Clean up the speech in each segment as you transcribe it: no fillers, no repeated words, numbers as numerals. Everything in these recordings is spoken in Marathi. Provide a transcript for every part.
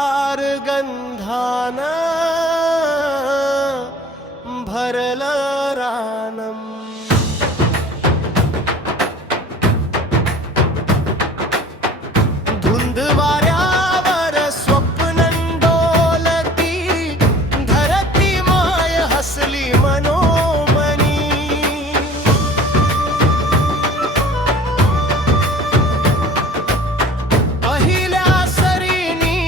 ओंकार गंधान भरलं रानम। धुंद वाऱ्यावर स्वप्नंडोलती, धरती माय हसली मनोमनी। पहिल्या सरीनी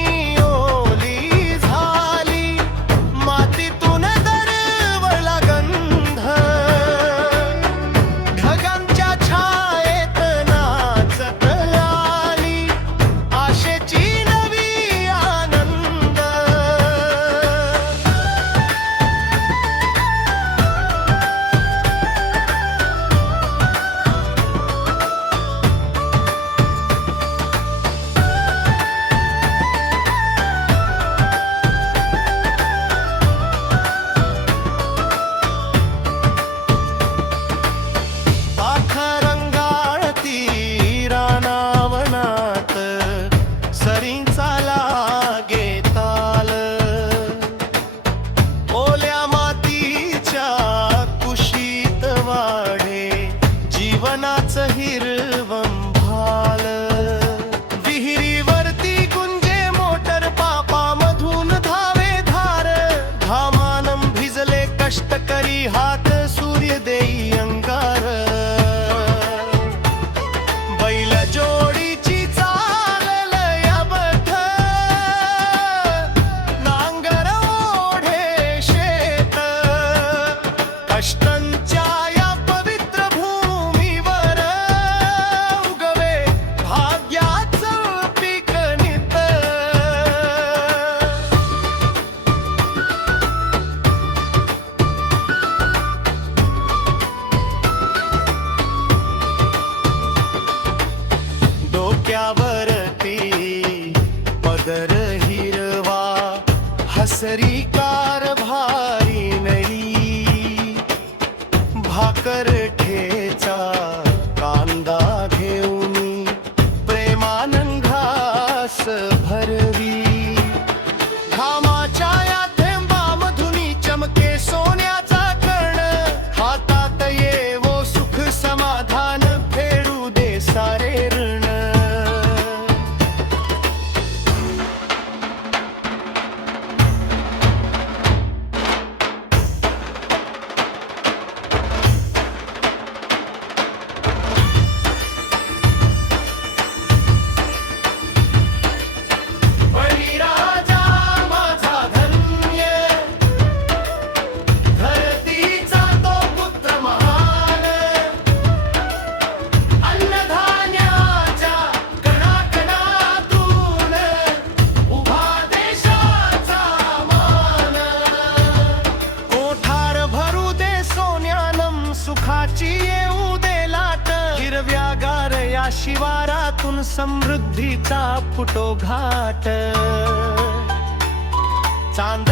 ओली झाली, मातीतून दरवळला गंध। ढगांच्या छायेत नाचत आली, आशेची नवी आनंद। पाखरंगाळती रानावनात, सरींचा लागे ताल। ओल्या मातीच्या कुशीत वाढे, जीवनाचं हिरवं भाल। विहिरीवरती गुंजे मोटर, पापामधून धावे धार। घामानं भिजले कष्टकरी हात, सूर्य देई अंगार। बैल जोडीची चाल लयबद्ध, नांगर ओढे शेत। कष्टांच्या या पवित्र भूमीवर, उगवे भाग्याचं पीक नित। डोक्यावरती पदर हिरवा, हसरी कारभारी नळी। भाकर ठेचा कांदा घेऊन, प्रेमानं घास भरवी। घामाच्या या थेंबामधुनी चमके सोन्याचा कण। हातात येवो सुख समाधान, फेडू दे सारे ऋण। बळीराजा माझा धन्य, धरतीचा तो पुत्र महान। अन्नधान्याच्या कणाकणातून, उभा देशाचा मान। कोठार भरू दे सोन्यानं, सुखाची येऊ दे लाट। हिरव्यागार या शिवारातून, समृद्धीचा फुटो घाट। चांद